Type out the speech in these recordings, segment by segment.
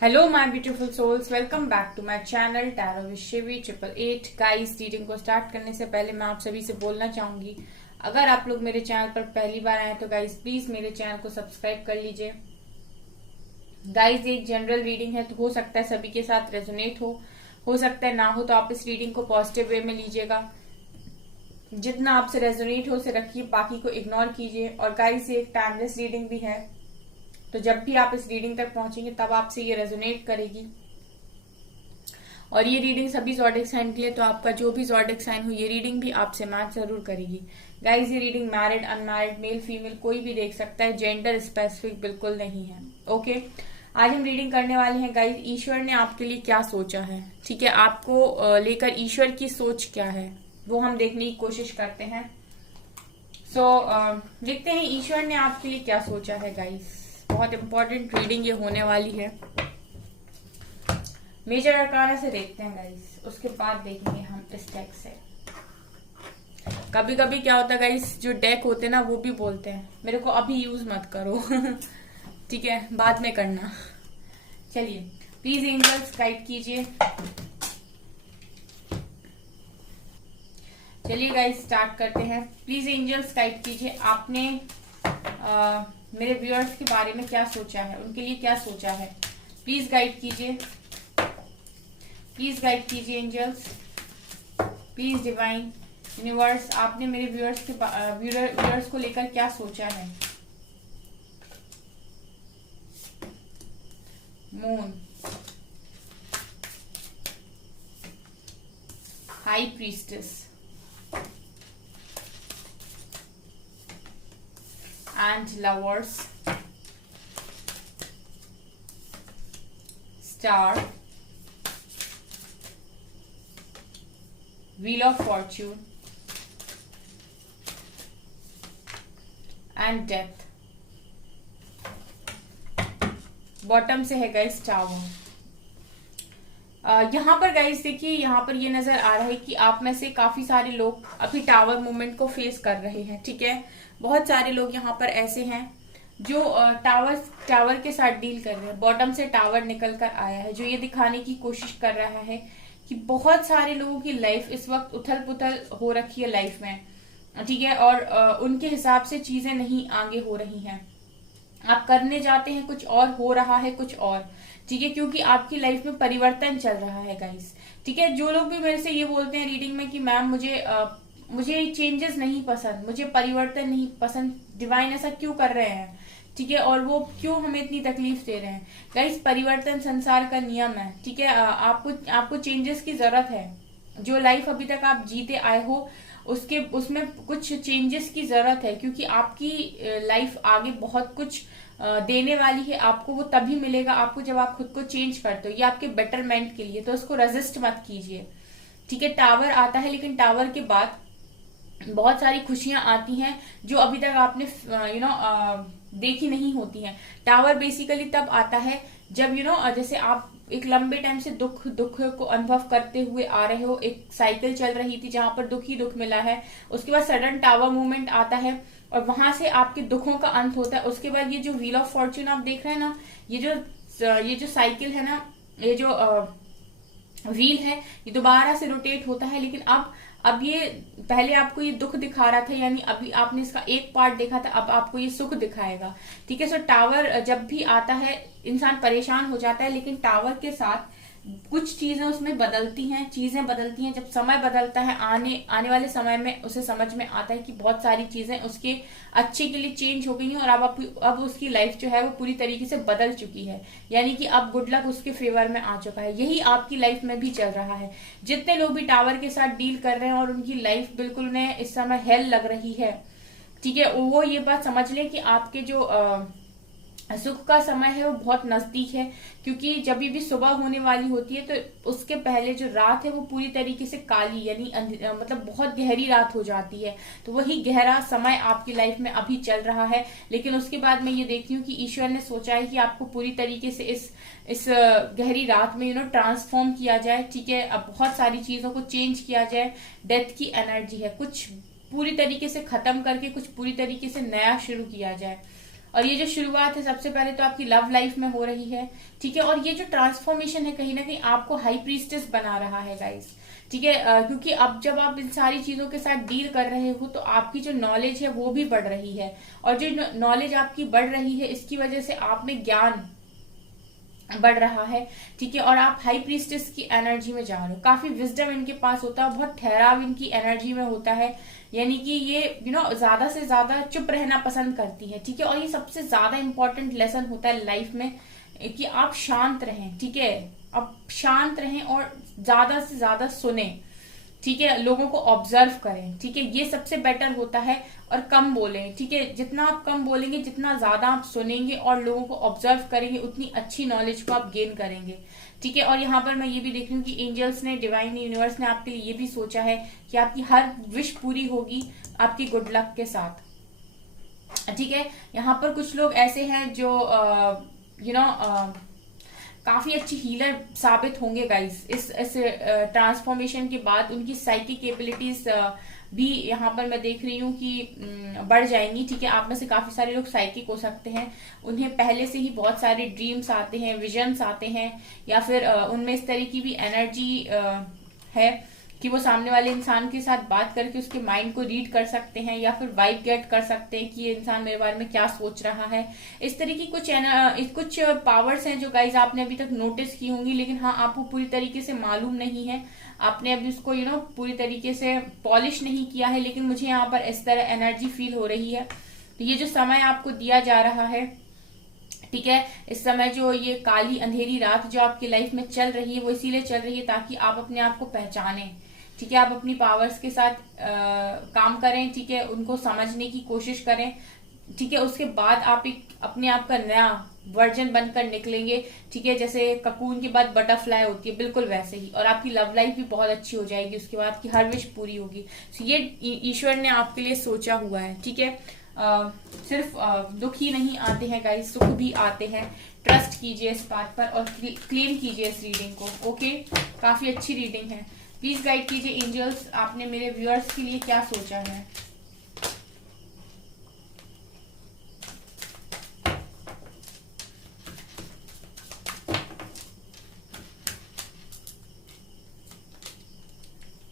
Hello my beautiful souls, welcome back to my channel tarot with Shivi 888। Guys, reading को start करने से पहले मैं आप सभी से बोलना चाहूंगी, अगर आप लोग मेरे चैनल पर पहली बार आए तो गाइस प्लीज मेरे चैनल को सब्सक्राइब कर लीजिए। गाइस, ये एक जनरल रीडिंग है तो हो सकता है सभी के साथ रेजोनेट हो सकता है ना हो, तो आप इस रीडिंग को पॉजिटिव वे में लीजिएगा। जितना आपसे रेजोनेट हो उसे रखिए, बाकी को इग्नोर कीजिए। और गाइस, ये एक टाइमलेस रीडिंग भी है, तो जब भी आप इस रीडिंग तक पहुंचेंगे तब आपसे ये रेजोनेट करेगी। और ये रीडिंग सभी ज़ोडिएक साइन के लिए, तो आपका जो भी ज़ोडिएक साइन हो ये रीडिंग भी आपसे मैच जरूर करेगी। गाइस, ये reading married unmarried male female कोई भी देख सकता है, जेंडर स्पेसिफिक बिल्कुल नहीं है। ओके, आज हम रीडिंग करने वाले हैं गाइस, ईश्वर ने आपके लिए क्या सोचा है। ठीक है, आपको लेकर ईश्वर की सोच क्या है वो हम देखने की कोशिश करते हैं। देखते हैं ईश्वर ने आपके लिए क्या सोचा है गाइस। बहुत इंपॉर्टेंट रीडिंग ये होने वाली है। मेजर अरकाना से देखते हैं गाइस, उसके बाद देखेंगे हम इस डेक से। कभी कभी क्या होता है गाइस, जो डेक होते हैं ना वो भी बोलते हैं मेरे को अभी यूज मत करो ठीक है, बाद में करना। चलिए, प्लीज एंजल्स गाइड कीजिए। चलिए गाइस, स्टार्ट करते हैं। प्लीज एंजल्स गाइड कीजिए, आपने मेरे व्यूअर्स के बारे में क्या सोचा है, उनके लिए क्या सोचा है। प्लीज गाइड कीजिए, प्लीज गाइड कीजिए एंजल्स, प्लीज डिवाइन यूनिवर्स, आपने मेरे व्यूअर्स को लेकर क्या सोचा है। Moon, high priestess and lovers, star, wheel of fortune and death। Bottom से है गाइस टावर। यहाँ पर गाइस देखिए, यहाँ पर ये नजर आ रहा है कि आप में से काफी सारे लोग अभी टावर मूवमेंट को फेस कर रहे हैं। ठीक है, बहुत सारे लोग यहाँ पर ऐसे हैं जो टावर के साथ डील कर रहे हैं। बॉटम से टावर निकल कर आया है, जो ये दिखाने की कोशिश कर रहा है कि बहुत सारे लोगों की लाइफ इस वक्त उथल पुथल हो रखी है लाइफ में। ठीक है, और उनके हिसाब से चीजें नहीं आगे हो रही हैं। आप करने जाते हैं कुछ और, हो रहा है कुछ और। ठीक है, क्योंकि आपकी लाइफ में परिवर्तन चल रहा है गाइस। ठीक है, जो लोग भी मेरे से ये बोलते हैं रीडिंग में कि मैम मुझे चेंजेस नहीं पसंद, मुझे परिवर्तन नहीं पसंद, डिवाइन ऐसा क्यों कर रहे हैं। ठीक है, और वो क्यों हमें इतनी तकलीफ दे रहे हैं। गाइस, परिवर्तन संसार का नियम है। ठीक है, आपको चेंजेस की जरूरत है। जो लाइफ अभी तक आप जीते आए हो उसमें कुछ चेंजेस की जरूरत है, क्योंकि आपकी लाइफ आगे बहुत कुछ देने वाली है। आपको वो तभी मिलेगा आपको जब आप खुद को चेंज करते हो, ये आपके बेटरमेंट के लिए, तो उसको रेजिस्ट मत कीजिए। ठीक है, टावर आता है, लेकिन टावर के बाद बहुत सारी खुशियां आती हैं जो अभी तक आपने देखी नहीं होती हैं। टावर बेसिकली तब आता है जब जैसे आप एक लंबे टाइम से दुख को अनुभव करते हुए आ रहे हो, एक साइकिल चल रही थी जहां पर दुख ही दुख मिला है, उसके बाद सडन टावर मूवमेंट आता है और वहां से आपके दुखों का अंत होता है। उसके बाद ये जो व्हील ऑफ फॉर्च्यून आप देख रहे हैं ना, ये जो साइकिल है ना, ये जो व्हील है, ये दोबारा से रोटेट होता है। लेकिन अब ये पहले आपको ये दुख दिखा रहा था, यानी अभी आपने इसका एक पार्ट देखा था, अब आपको ये सुख दिखाएगा। ठीक है, सो टावर जब भी आता है इंसान परेशान हो जाता है, लेकिन टावर के साथ कुछ चीजें उसमें बदलती हैं, चीजें बदलती हैं। जब समय बदलता है, आने वाले समय में उसे समझ में आता है कि बहुत सारी चीजें उसके अच्छे के लिए चेंज हो गई हैं और अब उसकी लाइफ जो है वो पूरी तरीके से बदल चुकी है, यानी कि अब गुड लक उसके फेवर में आ चुका है। यही आपकी लाइफ में भी चल रहा है। जितने लोग भी टावर के साथ डील कर रहे हैं और उनकी लाइफ बिल्कुल उन्हें इस समय हेल लग रही है, ठीक है, वो ये बात समझ लें कि आपके जो सुख का समय है वो बहुत नजदीक है। क्योंकि जब भी सुबह होने वाली होती है तो उसके पहले जो रात है वो पूरी तरीके से काली, यानी मतलब बहुत गहरी रात हो जाती है। तो वही गहरा समय आपकी लाइफ में अभी चल रहा है। लेकिन उसके बाद मैं ये देखती हूँ कि ईश्वर ने सोचा है कि आपको पूरी तरीके से इस गहरी रात में ट्रांसफॉर्म किया जाए। ठीक है, अब बहुत सारी चीजों को चेंज किया जाए। डेथ की एनर्जी है, कुछ पूरी तरीके से खत्म करके कुछ पूरी तरीके से नया शुरू किया जाए। और ये जो शुरुआत है सबसे पहले तो आपकी लव लाइफ में हो रही है, ठीक है। और ये जो ट्रांसफॉर्मेशन है कहीं ना कहीं आपको हाई प्रीस्टेस बना रहा है गाइस, ठीक है। क्योंकि अब जब आप इन सारी चीजों के साथ डील कर रहे हो तो आपकी जो नॉलेज है वो भी बढ़ रही है, और जो नॉलेज आपकी बढ़ रही है इसकी वजह से आप में ज्ञान बढ़ रहा है, ठीक है। और आप हाई प्रीस्टेस की एनर्जी में जा रहे हो, काफी विजडम इनके पास होता है, बहुत ठहराव इनकी एनर्जी में होता है, यानी कि ये ज्यादा से ज्यादा चुप रहना पसंद करती है, ठीक है। और ये सबसे ज्यादा इंपॉर्टेंट लेसन होता है लाइफ में कि आप शांत रहें, ठीक है। आप शांत रहें और ज्यादा से ज्यादा सुने, ठीक है। लोगों को ऑब्जर्व करें, ठीक है, ये सबसे बेटर होता है। और कम बोलें, ठीक है। जितना आप कम बोलेंगे, जितना ज्यादा आप सुनेंगे और लोगों को ऑब्जर्व करेंगे, उतनी अच्छी नॉलेज को आप गेन करेंगे, ठीक है। और यहाँ पर मैं ये भी देख रही हूँ कि एंजल्स ने, डिवाइन यूनिवर्स ने आपके लिए ये भी सोचा है कि आपकी हर विश पूरी होगी आपकी गुड लक के साथ, ठीक है। यहाँ पर कुछ लोग ऐसे हैं जो काफी अच्छी हीलर साबित होंगे गाइस इस ट्रांसफॉर्मेशन के बाद। उनकी साइकिक एबिलिटीज भी यहाँ पर मैं देख रही हूँ कि बढ़ जाएंगी, ठीक है। आप में से काफी सारे लोग साइकिक हो सकते हैं, उन्हें पहले से ही बहुत सारे ड्रीम्स आते हैं, विजन्स आते हैं, या फिर उनमें इस तरह की भी एनर्जी है कि वो सामने वाले इंसान के साथ बात करके उसके माइंड को रीड कर सकते हैं, या फिर वाइब गेट कर सकते हैं कि ये इंसान मेरे बारे में क्या सोच रहा है। इस तरह की कुछ पावर्स हैं जो गाइज आपने अभी तक नोटिस की होंगी, लेकिन हाँ आपको पूरी तरीके से मालूम नहीं है, आपने अभी उसको पूरी तरीके से पॉलिश नहीं किया है। लेकिन मुझे यहाँ पर इस तरह एनर्जी फील हो रही है। तो ये जो समय आपको दिया जा रहा है, ठीक है, इस समय जो ये काली अंधेरी रात जो आपकी लाइफ में चल रही है वो इसीलिए चल रही है ताकि आप अपने आप को पहचानें, ठीक है। आप अपनी पावर्स के साथ काम करें, ठीक है, उनको समझने की कोशिश करें, ठीक है। उसके बाद आप एक अपने आप का नया वर्जन बनकर निकलेंगे, ठीक है। जैसे ककून के बाद बटरफ्लाई होती है, बिल्कुल वैसे ही। और आपकी लव लाइफ भी बहुत अच्छी हो जाएगी, उसके बाद की हर विश पूरी होगी। तो ये ईश्वर ने आपके लिए सोचा हुआ है, ठीक है। सिर्फ दुख ही नहीं आते हैं गाइस, सुख भी आते हैं। ट्रस्ट कीजिए इस बात पर और क्लेम कीजिए इस रीडिंग को, ओके। काफी अच्छी रीडिंग है, प्लीज गाइड कीजिए एंजल्स, आपने मेरे व्यूअर्स के लिए क्या सोचा है।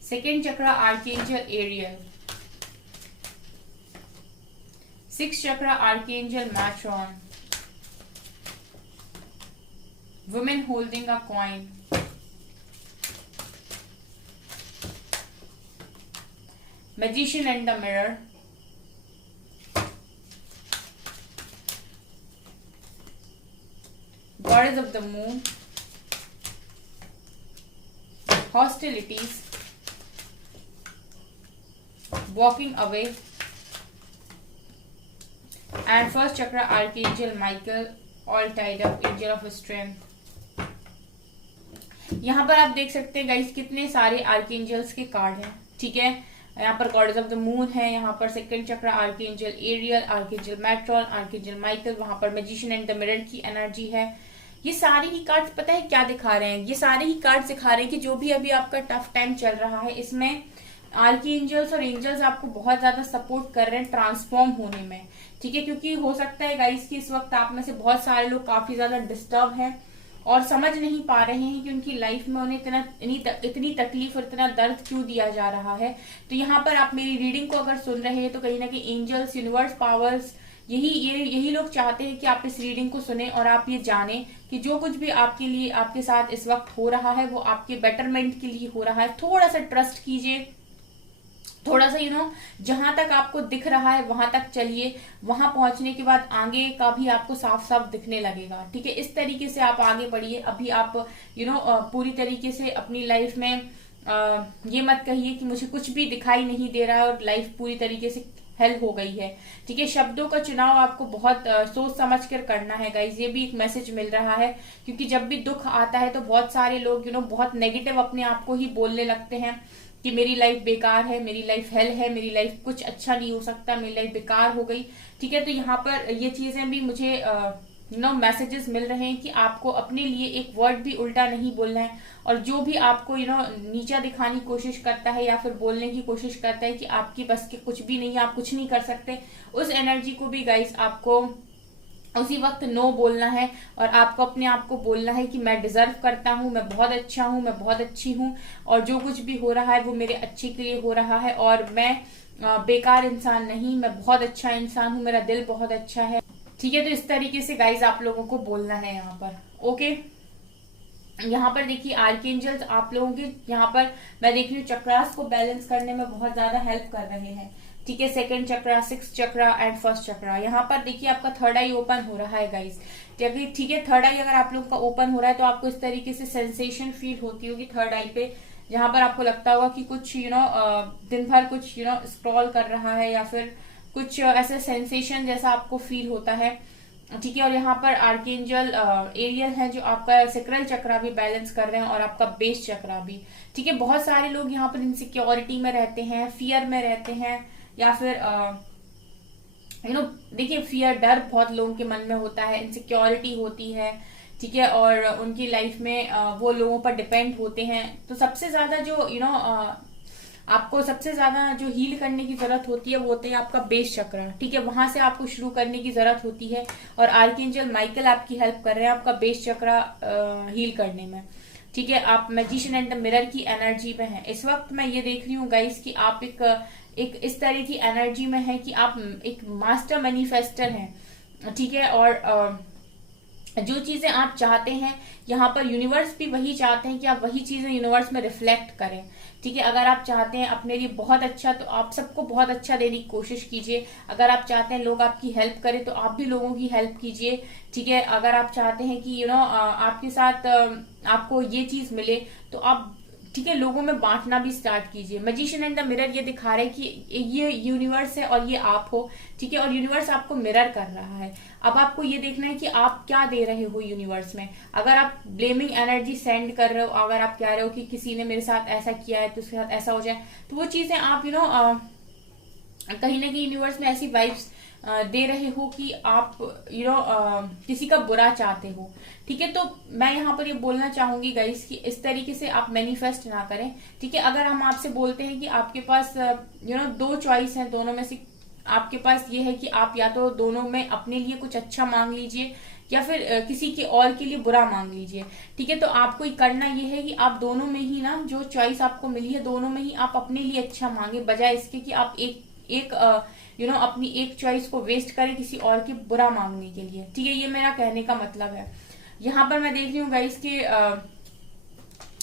Second chakra archangel Ariel, 6th chakra archangel Matron, woman holding a coin, magician and the mirror, goddess of the moon, hostilities, walking away, and first chakra archangel Michael, all tied up, angel of strength। यहाँ पर आप देख सकते हैं guys कितने सारे archangels के card हैं, ठीक है। यहाँ पर गॉडेस ऑफ द मून है, यहाँ पर second chakra archangel Ariel, archangel Metatron, archangel Michael, वहां पर मैजिशियन एंड द मिरर की एनर्जी है। ये सारे ही कार्ड्स पता है क्या दिखा रहे हैं, ये सारे ही कार्ड्स दिखा रहे हैं कि जो भी अभी आपका टफ टाइम चल रहा है इसमें आर्कएंजल्स और एंजल्स आपको बहुत ज्यादा सपोर्ट कर रहे हैं ट्रांसफॉर्म होने में, ठीक है। क्योंकि हो सकता है गाइस कि इस वक्त आप में से बहुत सारे लोग काफी ज्यादा डिस्टर्ब हैं और समझ नहीं पा रहे हैं कि उनकी लाइफ में उन्हें इतनी तकलीफ और इतना दर्द क्यों दिया जा रहा है। तो यहाँ पर आप मेरी रीडिंग को अगर सुन रहे हैं तो कहीं ना कहीं एंजल्स, यूनिवर्स, पावर्स, यही लोग चाहते हैं कि आप इस रीडिंग को सुने और आप ये जाने कि जो कुछ भी आपके लिए, आपके साथ इस वक्त हो रहा है वो आपके बेटरमेंट के लिए हो रहा है। थोड़ा सा ट्रस्ट कीजिए, थोड़ा सा जहां तक आपको दिख रहा है वहां तक चलिए, वहां पहुंचने के बाद आगे का भी आपको साफ साफ दिखने लगेगा, ठीक है। इस तरीके से आप आगे बढ़िए। अभी आप पूरी तरीके से अपनी लाइफ में ये मत कहिए कि मुझे कुछ भी दिखाई नहीं दे रहा है और लाइफ पूरी तरीके से हेल हो गई है, ठीक है। शब्दों का चुनाव आपको बहुत सोच समझ कर करना है गाइज, ये भी एक मैसेज मिल रहा है। क्योंकि जब भी दुख आता है तो बहुत सारे लोग बहुत नेगेटिव अपने आप को ही बोलने लगते हैं कि मेरी लाइफ बेकार है, मेरी लाइफ हेल है, मेरी लाइफ कुछ अच्छा नहीं हो सकता, मेरी लाइफ बेकार हो गई, ठीक है। तो यहाँ पर ये चीजें भी मुझे मैसेजेस मिल रहे हैं कि आपको अपने लिए एक वर्ड भी उल्टा नहीं बोलना है। और जो भी आपको नीचा दिखाने की कोशिश करता है या फिर बोलने की कोशिश करता है कि आपकी बस के कुछ भी नहीं है, आप कुछ नहीं कर सकते, उस एनर्जी को भी गाइस आपको उसी वक्त नो बोलना है और आपको अपने आप को बोलना है कि मैं डिजर्व करता हूँ, मैं बहुत अच्छा हूँ, मैं बहुत अच्छी हूँ और जो कुछ भी हो रहा है वो मेरे अच्छे के लिए हो रहा है और मैं बेकार इंसान नहीं, मैं बहुत अच्छा इंसान हूँ, मेरा दिल बहुत अच्छा है। ठीक है, तो इस तरीके से गाइज आप लोगों को बोलना है यहाँ पर। ओके, यहाँ पर देखिए आर्कएंजल्स आप लोगों के यहाँ पर मैं देख रही हूँ चक्रास को बैलेंस करने में बहुत ज्यादा हेल्प कर रहे हैं। ठीक है, second chakra, six chakra and first chakra. यहाँ पर देखिए आपका थर्ड आई ओपन हो रहा है गाइस। ठीक है, थर्ड आई अगर आप लोग का ओपन हो रहा है तो आपको इस तरीके से सेंसेशन फील होती होगी थर्ड आई पे, जहां पर आपको लगता होगा कि कुछ दिन भर कुछ स्क्रॉल कर रहा है या फिर कुछ ऐसा सेंसेशन जैसा आपको फील होता है। ठीक है, और यहाँ पर आर्कएंजल एरियल है जो आपका सेक्रल चक्रा भी बैलेंस कर रहे हैं और आपका बेस चक्रा भी। ठीक है, बहुत सारे लोग यहाँ पर इनसिक्योरिटी में रहते हैं, फियर में रहते हैं या फिर देखिए फियर, डर बहुत लोगों के मन में होता है, इनसिक्योरिटी होती है। ठीक है, और उनकी लाइफ में वो लोगों पर डिपेंड होते हैं। तो सबसे ज्यादा जो आपको सबसे ज्यादा जो हील करने की जरूरत होती है वो होता है आपका बेस चक्र। ठीक है, वहां से आपको शुरू करने की जरूरत होती है और आर्कएंजल माइकल आपकी हेल्प कर रहे हैं आपका बेस चक्र हील करने में। ठीक है, आप मैजिशियन एंड द मिरर की एनर्जी में हैं इस वक्त। मैं ये देख रही हूँ गाइस कि आप एक इस तरह की एनर्जी में है कि आप एक मास्टर मैनिफेस्टर हैं। ठीक है, और जो चीजें आप चाहते हैं यहाँ पर यूनिवर्स भी वही चाहते हैं कि आप वही चीजें यूनिवर्स में रिफ्लेक्ट करें। ठीक है, अगर आप चाहते हैं अपने लिए बहुत अच्छा तो आप सबको बहुत अच्छा देने की कोशिश कीजिए। अगर आप चाहते हैं लोग आपकी हेल्प करें तो आप भी लोगों की हेल्प कीजिए। ठीक है, अगर आप चाहते हैं कि आपके साथ आपको ये चीज मिले तो आप ठीक है लोगों में बांटना भी स्टार्ट कीजिए। मैजिशियन एंड द मिरर ये दिखा रहा है कि ये यूनिवर्स है और ये आप हो। ठीक है, और यूनिवर्स आपको मिरर कर रहा है। अब आपको ये देखना है कि आप क्या दे रहे हो यूनिवर्स में। अगर आप ब्लेमिंग एनर्जी सेंड कर रहे हो, अगर आप कह रहे हो कि किसी ने मेरे साथ ऐसा किया है तो उसके साथ ऐसा हो जाए, तो वो चीजें आप कहीं ना कहीं यूनिवर्स में ऐसी वाइब्स दे रहे हो कि आप किसी का बुरा चाहते हो। ठीक है, तो मैं यहाँ पर ये बोलना चाहूंगी गाइस कि इस तरीके से आप मैनिफेस्ट ना करें। ठीक है, अगर हम आपसे बोलते हैं कि आपके पास दो चॉइस है, दोनों में से आपके पास ये है कि आप या तो दोनों में अपने लिए कुछ अच्छा मांग लीजिए या फिर किसी के और के लिए बुरा मांग लीजिए। ठीक है, तो आपको ये करना ये है कि आप दोनों में ही ना जो चॉइस आपको मिली है दोनों में ही आप अपने लिए अच्छा मांगे, बजाय इसके कि आप एक अपनी एक चॉइस को वेस्ट करें किसी और के बुरा मांगने के लिए। ठीक है, ये मेरा कहने का मतलब है। यहाँ पर मैं देख रही हूँ गाइस कि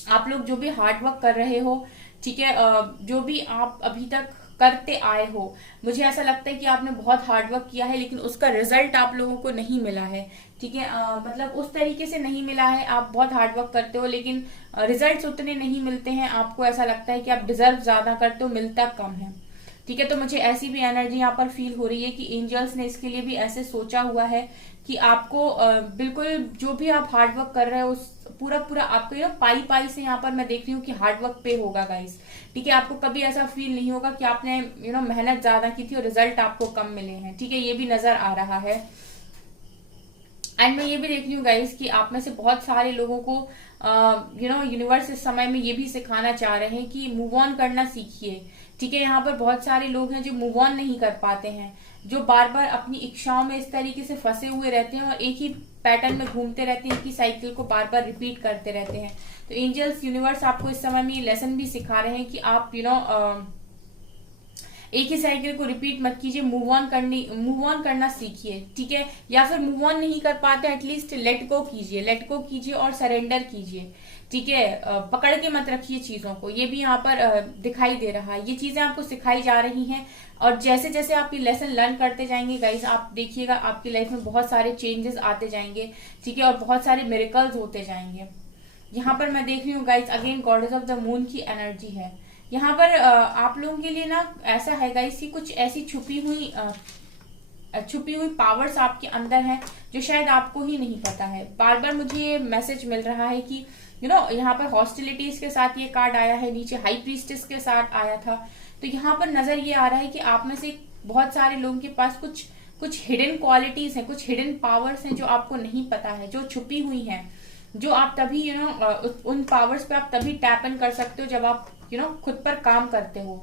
आप लोग जो भी हार्ड वर्क कर रहे हो, ठीक है, जो भी आप अभी तक करते आए हो, मुझे ऐसा लगता है कि आपने बहुत हार्ड वर्क किया है लेकिन उसका रिजल्ट आप लोगों को नहीं मिला है। ठीक है, मतलब उस तरीके से नहीं मिला है। आप बहुत हार्ड वर्क करते हो लेकिन रिजल्ट्स उतने नहीं मिलते हैं। आपको ऐसा लगता है कि आप डिजर्व ज्यादा करते हो, मिलता कम है। ठीक है, तो मुझे ऐसी भी एनर्जी यहाँ पर फील हो रही है कि एंजल्स ने इसके लिए भी ऐसे सोचा हुआ है कि आपको बिल्कुल जो भी आप हार्ड वर्क कर रहे हो उस पूरा आपको पाई पाई से यहाँ पर मैं देख रही हूँ कि हार्ड वर्क पे होगा गाइस। ठीक है, आपको कभी ऐसा फील नहीं होगा कि आपने मेहनत ज्यादा की थी और रिजल्ट आपको कम मिले हैं। ठीक है, ये भी नजर आ रहा है। एंड मैं ये भी देख रही हूँ गाइस कि आप में से बहुत सारे लोगों को यूनिवर्स इस समय में ये भी सिखाना चाह रहे हैं कि मूव ऑन करना सीखिए। ठीक है, यहाँ पर बहुत सारे लोग हैं जो मूव ऑन नहीं कर पाते हैं, जो बार बार अपनी इच्छाओं में इस तरीके से फंसे हुए रहते हैं और एक ही पैटर्न में घूमते रहते हैं, एक ही साइकिल को बार बार रिपीट करते रहते हैं। तो एंजल्स यूनिवर्स आपको इस समय में ये लेसन भी सिखा रहे हैं कि आप एक ही साइकिल को रिपीट मत कीजिए, मूव ऑन करना सीखिए। ठीक है, या फिर मूव ऑन नहीं कर पाते एटलीस्ट लेट गो कीजिए और सरेंडर कीजिए। ठीक है, पकड़ के मत रखिए चीजों को, ये भी यहाँ पर दिखाई दे रहा है। ये चीजें आपको सिखाई जा रही हैं और जैसे जैसे आप ये लेसन लर्न करते जाएंगे गाइस, आप देखिएगा आपकी लाइफ में बहुत सारे चेंजेस आते जाएंगे। ठीक है, और बहुत सारे मिरेकल्स होते जाएंगे। यहाँ पर मैं देख रही हूँ guys again goddess of the moon की एनर्जी है। यहाँ पर आप लोगों के लिए ना ऐसा है गाइस कि कुछ ऐसी छुपी हुई पावर्स आपके अंदर हैं जो शायद आपको ही नहीं पता है। बार बार मुझे ये मैसेज मिल रहा है कि यहाँ पर हॉस्टिलिटीज के साथ ये कार्ड आया है, नीचे हाई प्रीस्टेस के साथ आया था। तो यहाँ पर नजर ये आ रहा है कि आप में से बहुत सारे लोगों के पास कुछ हिडन क्वालिटीज हैं, कुछ हिडन पावर्स हैं जो आपको नहीं पता है, जो छुपी हुई हैं, जो आप तभी उन पावर्स पे आप तभी टैप इन कर सकते हो जब आप खुद पर काम करते हो।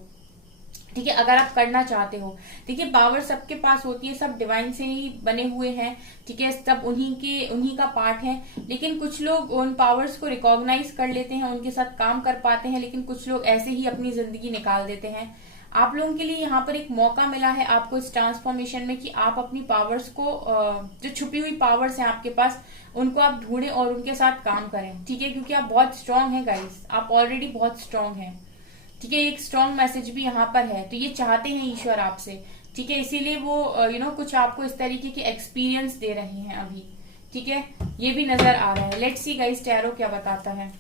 ठीक है, अगर आप करना चाहते हो। देखिए पावर सबके पास होती है, सब डिवाइन से ही बने हुए हैं, ठीक है, सब उन्हीं का पार्ट है। लेकिन कुछ लोग उन पावर्स को रिकॉग्नाइज कर लेते हैं, उनके साथ काम कर पाते हैं, लेकिन कुछ लोग ऐसे ही अपनी जिंदगी निकाल देते हैं। आप लोगों के लिए यहाँ पर एक मौका मिला है आपको इस ट्रांसफॉर्मेशन में कि आप अपनी पावर्स को, जो छुपी हुई पावर्स हैं आपके पास, उनको आप ढूंढें और उनके साथ काम करें। ठीक है, क्योंकि आप बहुत स्ट्रांग हैं गाइस, आप ऑलरेडी बहुत स्ट्रांग हैं। ठीक है, एक स्ट्रांग मैसेज भी यहाँ पर है, तो ये चाहते हैं ईश्वर आपसे। ठीक है, इसीलिए वो कुछ आपको इस तरीके के एक्सपीरियंस दे रहे हैं अभी। ठीक है, ये भी नजर आ रहा है। लेट्स सी गाइस टैरो क्या बताता है।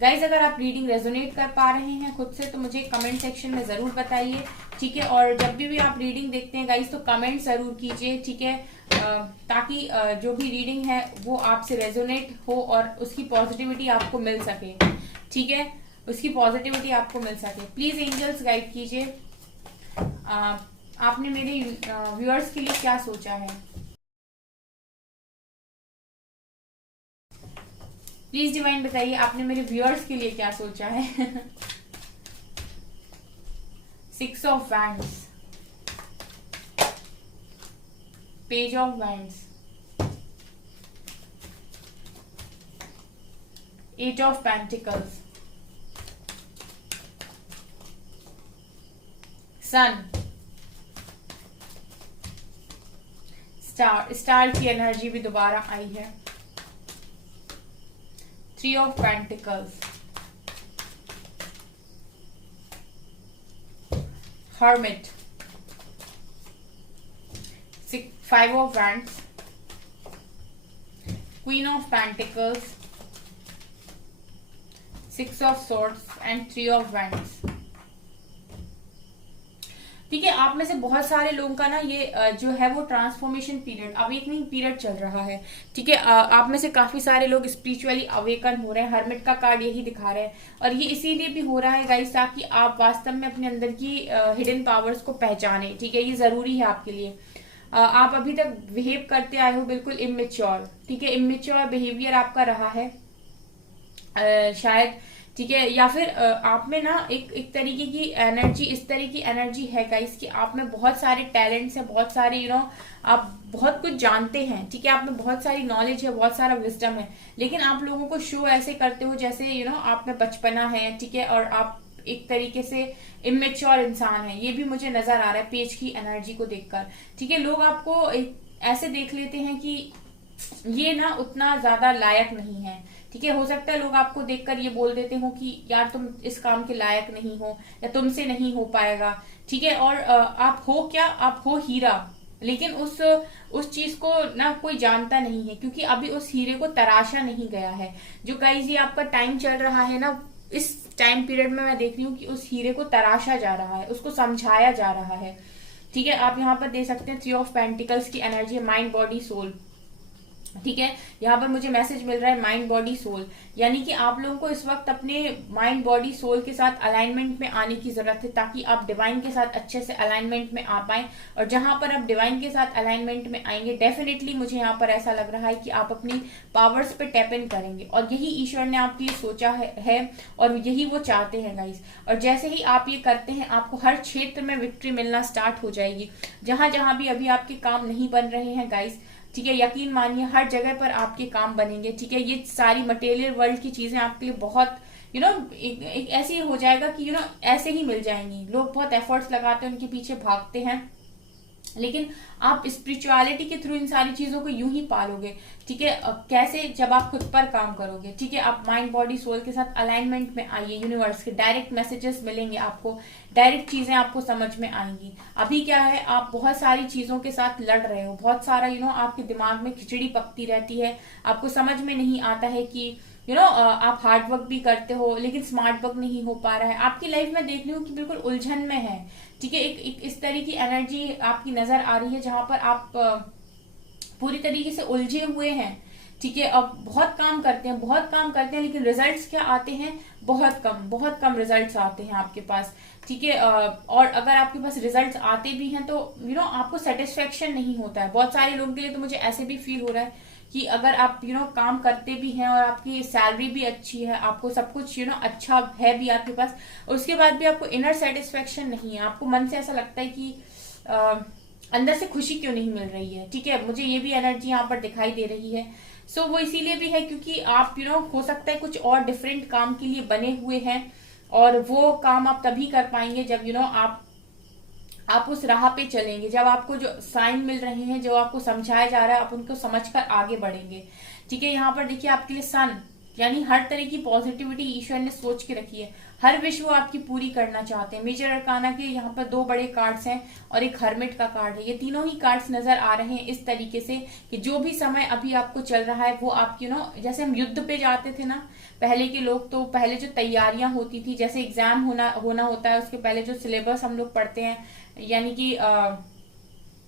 गाइज अगर आप रीडिंग रेजोनेट कर पा रहे हैं खुद से तो मुझे कमेंट सेक्शन में जरूर बताइए। ठीक है, और जब भी आप रीडिंग देखते हैं गाइज तो कमेंट जरूर कीजिए। ठीक है, ताकि जो भी रीडिंग है वो आपसे रेजोनेट हो और उसकी पॉजिटिविटी आपको मिल सके। ठीक है, उसकी पॉजिटिविटी आपको मिल सके। प्लीज एंजल्स गाइड कीजिए, आपने मेरे व्यूअर्स के लिए क्या सोचा है। प्लीज डिवाइन बताइए आपने मेरे व्यूअर्स के लिए क्या सोचा है। 6 of wands, page of wands, 8 of pentacles, sun, star की एनर्जी भी दोबारा आई है। 3 of Pentacles, Hermit, 5 of Wands, Queen of Pentacles, 6 of Swords and 3 of Wands। ठीक है, आप में से बहुत सारे लोगों का ना ये जो है वो ट्रांसफॉर्मेशन पीरियड, अवेकनिंग पीरियड चल रहा है। ठीक है, आप में से काफी सारे लोग स्पिरिचुअली अवेकन हो रहे हैं। हर्मिट का कार्ड यही दिखा रहे हैं, और ये इसीलिए भी हो रहा है गाइस ताकि आप वास्तव में अपने अंदर की हिडन पावर्स को पहचाने। ठीक है, ये जरूरी है आपके लिए। आप अभी तक बिहेव करते आए हो बिल्कुल इमेच्योर। ठीक है, इमेच्योर बिहेवियर आपका रहा है शायद। ठीक है, या फिर आप में ना एक तरीके की एनर्जी, इस तरह की एनर्जी है गाइस कि आप में बहुत सारे टैलेंट्स हैं, बहुत सारे आप बहुत कुछ जानते हैं। ठीक है, आप में बहुत सारी नॉलेज है, बहुत सारा विजडम है, लेकिन आप लोगों को शो ऐसे करते हो जैसे आप में बचपना है। ठीक है, और आप एक तरीके से इमेच्योर इंसान है, ये भी मुझे नजर आ रहा है पेज की एनर्जी को देखकर। ठीक है, लोग आपको ऐसे देख लेते हैं कि ये ना उतना ज्यादा लायक नहीं है। ठीक है, हो सकता है लोग आपको देखकर ये बोल देते हो कि यार तुम इस काम के लायक नहीं हो, या तुमसे नहीं हो पाएगा। ठीक है, और आप हो क्या, आप हो हीरा, लेकिन उस चीज को ना कोई जानता नहीं है, क्योंकि अभी उस हीरे को तराशा नहीं गया है। जो गाइस ये आपका टाइम चल रहा है ना, इस टाइम पीरियड में मैं देख रही हूँ कि उस हीरे को तराशा जा रहा है, उसको समझाया जा रहा है। ठीक है, आप यहाँ पर दे सकते हैं 3 ऑफ पेंटिकल्स की एनर्जी है, माइंड बॉडी सोल। ठीक है, यहाँ पर मुझे मैसेज मिल रहा है माइंड बॉडी सोल, यानी कि आप लोगों को इस वक्त अपने माइंड बॉडी सोल के साथ अलाइनमेंट में आने की जरूरत है, ताकि आप डिवाइन के साथ अच्छे से अलाइनमेंट में आ पाए। और जहां पर आप डिवाइन के साथ अलाइनमेंट में आएंगे, डेफिनेटली मुझे यहाँ पर ऐसा लग रहा है कि आप अपनी पावर्स पे टैप इन करेंगे, और यही ईश्वर ने आपके लिए सोचा है और यही वो चाहते हैं गाइस। और जैसे ही आप ये करते हैं, आपको हर क्षेत्र में विक्ट्री मिलना स्टार्ट हो जाएगी। जहां जहां भी अभी आपके काम नहीं बन रहे हैं गाइस, ठीक है, यकीन मानिए हर जगह पर आपके काम बनेंगे। ठीक है, ये सारी मटेरियल वर्ल्ड की चीजें आपके लिए बहुत एक ऐसे हो जाएगा कि ऐसे ही मिल जाएंगी। लोग बहुत एफर्ट्स लगाते हैं, उनके पीछे भागते हैं, लेकिन आप स्पिरिचुअलिटी के थ्रू इन सारी चीजों को यूं ही पालोगे। ठीक है, कैसे, जब आप खुद पर काम करोगे। ठीक है, आप माइंड बॉडी सोल के साथ अलाइनमेंट में आइए, यूनिवर्स के डायरेक्ट मैसेजेस मिलेंगे आपको, डायरेक्ट चीजें आपको समझ में आएंगी। अभी क्या है, आप बहुत सारी चीजों के साथ लड़ रहे हो, बहुत सारा आपके दिमाग में खिचड़ी पकती रहती है, आपको समझ में नहीं आता है कि आप हार्ड वर्क भी करते हो लेकिन स्मार्ट वर्क नहीं हो पा रहा है। आपकी लाइफ में देख रही हूँ कि बिल्कुल उलझन में है। ठीक है, एक इस तरह की एनर्जी आपकी नजर आ रही है जहां पर आप पूरी तरीके से उलझे हुए हैं। ठीक है, अब बहुत काम करते हैं, लेकिन रिजल्ट्स क्या आते हैं, बहुत कम रिजल्ट्स आते हैं आपके पास। ठीक है, और अगर आपके पास रिजल्ट्स आते भी हैं तो आपको सेटिस्फेक्शन नहीं होता है। बहुत सारे लोगों के लिए तो मुझे ऐसे भी फील हो रहा है कि अगर आप काम करते भी हैं और आपकी सैलरी भी अच्छी है, आपको सब कुछ अच्छा है भी आपके पास, उसके बाद भी आपको इनर सेटिस्फेक्शन नहीं है, आपको मन से ऐसा लगता है कि अंदर से खुशी क्यों नहीं मिल रही है। ठीक है, मुझे ये भी एनर्जी यहाँ पर दिखाई दे रही है। सो वो इसीलिए भी है क्योंकि आप हो सकता है कुछ और डिफरेंट काम के लिए बने हुए हैं, और वो काम आप तभी कर पाएंगे जब आप उस राह पे चलेंगे, जब आपको जो साइन मिल रहे हैं, जो आपको समझाया जा रहा है, आप उनको समझकर आगे बढ़ेंगे। ठीक है, यहाँ पर देखिए आपके लिए सन, यानी हर तरह की पॉजिटिविटी ईश्वर ने सोच के रखी है, हर विश वो आपकी पूरी करना चाहते हैं। मेजर अरकाना के यहाँ पर 2 बड़े कार्ड्स हैं और एक हर्मिट का कार्ड है। ये तीनों ही कार्ड्स नजर आ रहे हैं इस तरीके से कि जो भी समय अभी आपको चल रहा है वो आप जैसे हम युद्ध पे जाते थे ना पहले के लोग, तो पहले जो तैयारियां होती थी, जैसे एग्जाम होना होता है, उसके पहले जो सिलेबस हम लोग पढ़ते हैं, यानी कि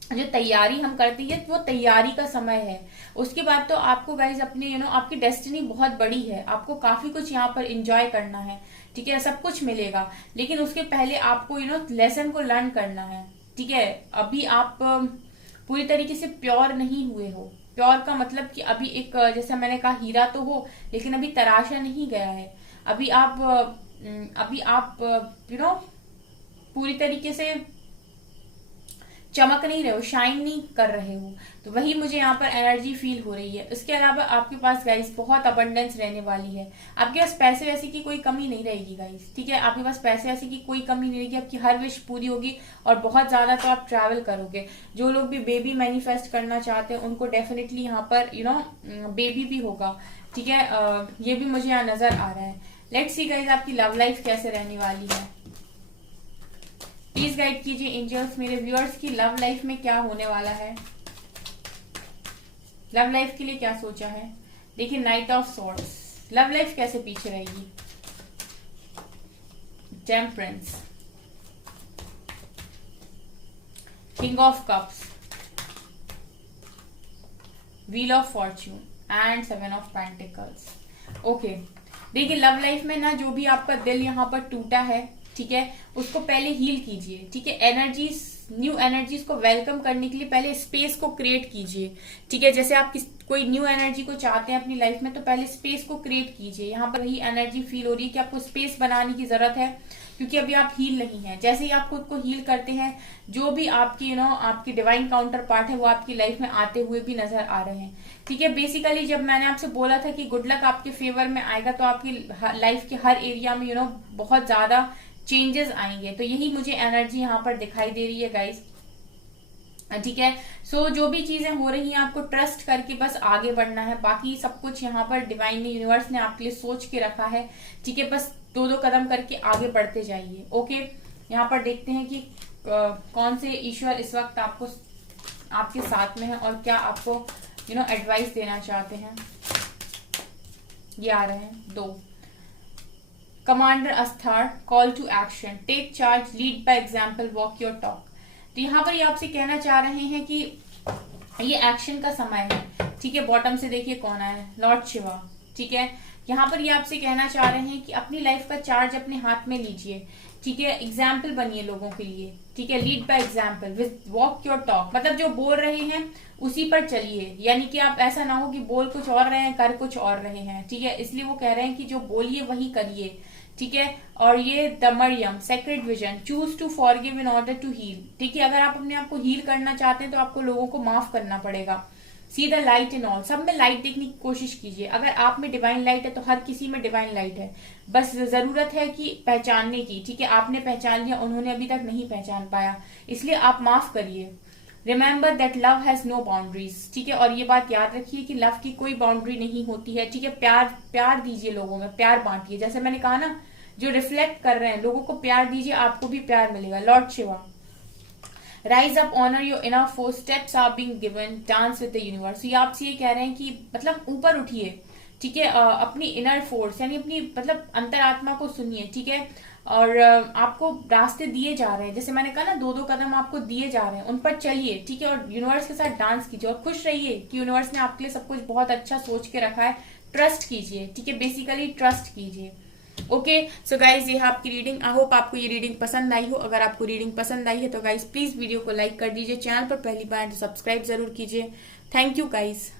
जो तैयारी हम करते हैं वो तैयारी का समय है। उसके बाद तो आपको गाइज अपने आपकी डेस्टिनी बहुत बड़ी है, आपको काफी कुछ यहाँ पर एंजॉय करना है। ठीक है, सब कुछ मिलेगा, लेकिन उसके पहले आपको लेसन को लर्न करना है। ठीक है, अभी आप पूरी तरीके से प्योर नहीं हुए हो। प्योर का मतलब कि अभी एक जैसे मैंने कहा हीरा तो हो, लेकिन अभी तराशा नहीं गया है। अभी आप पूरी तरीके से चमक नहीं रहे हो, शाइन नहीं कर रहे हो, तो वही मुझे यहाँ पर एनर्जी फील हो रही है। इसके अलावा आपके पास गाइस बहुत अबंडेंस रहने वाली है, आपके पास पैसे वैसे की कोई कमी नहीं रहेगी गाइस। ठीक है, आपके पास पैसे वैसे की कोई कमी नहीं रहेगी, आपकी हर विश पूरी होगी, और बहुत ज्यादा तो आप ट्रैवल करोगे। जो लोग भी बेबी मैनिफेस्ट करना चाहते हैं उनको डेफिनेटली यहाँ पर बेबी भी होगा। ठीक है, ये भी मुझे यहाँ नजर आ रहा है। लेट्स सी गाइस आपकी लव लाइफ कैसे रहने वाली है। प्लीज गाइड कीजिए एंजल्स, मेरे व्यूअर्स की लव लाइफ में क्या होने वाला है, लव लाइफ के लिए क्या सोचा है। देखिए night of swords, love life कैसे पीछे रहेगी। Temperance, king of cups, wheel of Fortune and 7 of pentacles. Okay, देखिए लव लाइफ में ना जो भी आपका दिल यहाँ पर टूटा है, ठीक है, उसको पहले हील कीजिए। ठीक है, एनर्जीज, न्यू एनर्जीज को वेलकम करने के लिए पहले स्पेस को क्रिएट कीजिए। ठीक है, जैसे आप कोई न्यू एनर्जी को चाहते हैं अपनी लाइफ में, तो पहले स्पेस को क्रिएट कीजिए। यहाँ पर वही एनर्जी फील हो रही है कि आपको स्पेस बनाने की जरूरत है, क्योंकि अभी आप हील नहीं है। जैसे ही आप खुद को हील करते हैं, जो भी आपकी आपकी डिवाइन काउंटर पार्ट है वो आपकी लाइफ में आते हुए भी नजर आ रहे हैं। ठीक है, बेसिकली जब मैंने आपसे बोला था कि गुड लक आपके फेवर में आएगा, तो आपकी लाइफ के हर एरिया में बहुत ज्यादा चेंजेस आएंगे, तो यही मुझे एनर्जी यहाँ पर दिखाई दे रही है गाइस। ठीक है, सो जो भी चीजें हो रही हैं आपको ट्रस्ट करके बस आगे बढ़ना है, बाकी सब कुछ यहाँ पर डिवाइन यूनिवर्स ने आपके लिए सोच के रखा है। ठीक है, बस 2-2 कदम करके आगे बढ़ते जाइए। ओके, यहाँ पर देखते हैं कि कौन से ईश्वर इस वक्त आपके साथ में है और क्या आपको एडवाइस देना चाहते हैं। ये आ रहे हैं 2 commander Ashtar, call to action, take charge, lead by example, walk your talk. तो यहाँ पर ये आपसे कहना चाह रहे हैं कि ये एक्शन का समय है। ठीक है, बॉटम से देखिए कौन आया है, लॉर्ड शिवा। ठीक है, यहाँ पर ये आपसे कहना चाह रहे हैं कि अपनी लाइफ का चार्ज अपने हाथ में लीजिए। ठीक है, एग्जाम्पल बनिए लोगों के लिए। ठीक है, lead by example, with walk your talk, मतलब जो बोल रहे हैं उसी पर चलिए, यानी कि आप ऐसा ना हो कि बोल कुछ और रहे हैं कर कुछ और रहे हैं। ठीक है, इसलिए वो कह रहे हैं कि जो बोलिए वही करिए। ठीक है, और ये the Mariam sacred vision, choose to forgive in order to heal. ठीक है, अगर आप अपने आप को हील करना चाहते हैं तो आपको लोगों को माफ करना पड़ेगा। See the light in all, सब में लाइट देखने की कोशिश कीजिए। अगर आप में डिवाइन लाइट है तो हर किसी में डिवाइन लाइट है, बस जरूरत है कि पहचानने की। ठीक है, आपने पहचान लिया, उन्होंने अभी तक नहीं पहचान पाया, इसलिए आप माफ करिए। Remember that love has no boundaries. ठीक है, और ये बात याद रखिए कि लव की कोई बाउंड्री नहीं होती है। ठीक है, प्यार दीजिए, लोगों में प्यार बांटिए। जैसे मैंने कहा ना, जो रिफ्लेक्ट कर रहे हैं लोगों को प्यार दीजिए, आपको भी प्यार मिलेगा। Lord Shiva, rise up, honour your inner force, steps are being given, dance with the universe. ये आपसे ये कह रहे हैं कि मतलब ऊपर उठिए। ठीक है, अपनी इनर फोर्स यानी अपनी मतलब अंतरात्मा को सुनिए। ठीक है, और आपको रास्ते दिए जा रहे हैं, जैसे मैंने कहा ना 2-2 कदम आपको दिए जा रहे हैं, उन पर चलिए। ठीक है, और यूनिवर्स के साथ डांस कीजिए और खुश रहिए कि यूनिवर्स ने आपके लिए सब कुछ बहुत अच्छा सोच के रखा है। ट्रस्ट कीजिए। ठीक है, बेसिकली ट्रस्ट कीजिए। ओके, सो गाइज ये है आपकी रीडिंग। आई होप आपको ये रीडिंग पसंद आई हो। अगर आपको रीडिंग पसंद आई है तो गाइज प्लीज वीडियो को लाइक कर दीजिए, चैनल पर पहली बार तो सब्सक्राइब जरूर कीजिए। Thank you guys.